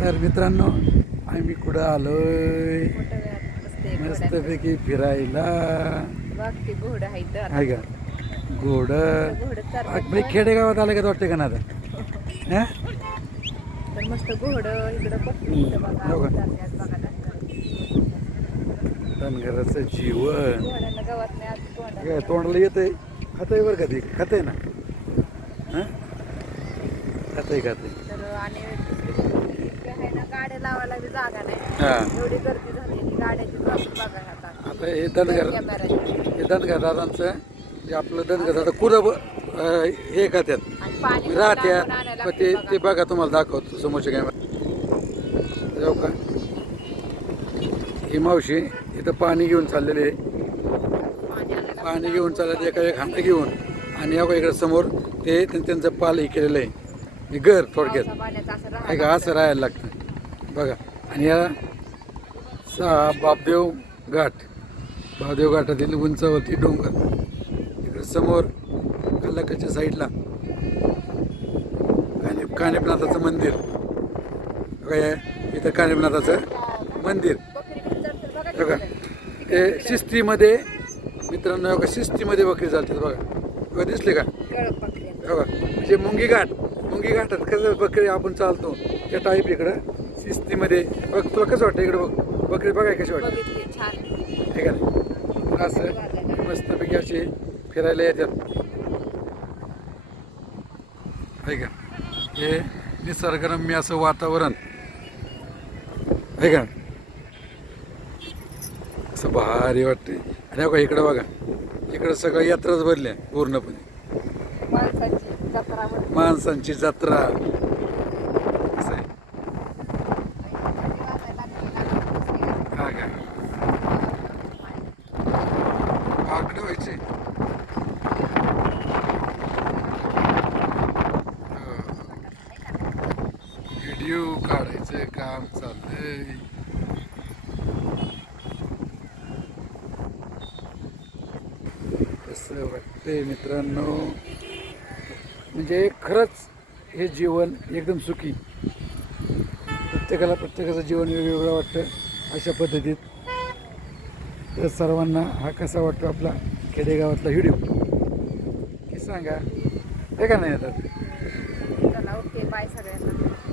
तर मित्रांनो आम्ही कुठं आलोय. मस्तपैकी फिरायला. घोडं आहे. आहे का? घोड. आपल्या खेडेगावात आलं का वाटतं का ना आता? मस्त घोडं. धनगराचं जीवन. तोंडाला. काय तोंडाला येतंय. खातंय बरं का ते? खातंय ना? हा? खातंय खातंय. तर आणि आहे ना गाड्या लावायला बी जागा नाही. हा. एवढी गर्दी झाली की गाड्याची ट्रॉफिक बघा आता. आता हे धनगर कॅमेरा हे जे आपलं धनगर दादा कुठं ब- अं, हे खात्यात. आणि पाणी राहत्या लांबून आणायला पण ते लागते ते बघा. तुम्हाला दाखवतो समोरच्या कॅमेरा जाऊ का? ही मावशी इथं पाणी घेऊन चाललेले आहे. पाणी आणायला पाणी घेऊन चालले एका एक हांडा घेऊन. आणि या इकडे समोर ते त्यां- त्यांचं पाल हे केलेलं आहे. हे घर थोडक्यात. पावसा पाण्याचं असं आहे का राहायला असं राहायला लागतं. बघा आणि या सा बापदेव घाट बापदेव घाटातील उंचावरती डोंगर. इकडे समोर कल्लाकडच्या साईडला काने काणेपनाथाचं मंदिर. काय इथं काणेपनाथाचं मंदिर. बकरी बघा बघा तिकडे. ते शिस्तीमध्ये मित्रांनो बघा शिस्तीमध्ये बकरी चालतात बघा. बघा दिसले का? बघा म्हणजे मुंगी घाट. मुंगी घाटात कसं बकरी आपण चालतो त्या टाईप इकडं. शिस्तीमध्ये. बघ तुला कसं वाटतं इकडं बघ? बकरी बघाय कशी वाटते? ठीक आहे असं मस्तपैकी असे फिरायला येतात. आहे का? हे निसर्गरम्य असं वातावरण. आहे का? असं भारी वाटते आणि बघा इकडं बघा. इकडं सगळं यात्राच भरल्या पूर्णपणे. माणसाची. जत्रा म्हणते. माणसांची जत्रा. असं आहे. हा का आकडे व्हायचे. व्हिडिओ काढायचे काम चाललंय. कसं वाटतंय मित्रांनो? म्हणजे खरंच हे जीवन एकदम सुखी. प्रत्येकाला प्रत्येकाचं जीवन वेगवेगळं वाटतं अशा पद्धतीत. तर सर्वांना हा कसा वाटतो आपला खेडेगावातला व्हिडिओ? हे सांगा. हे का नाही येतात? ओके बाय सगळ्यांना.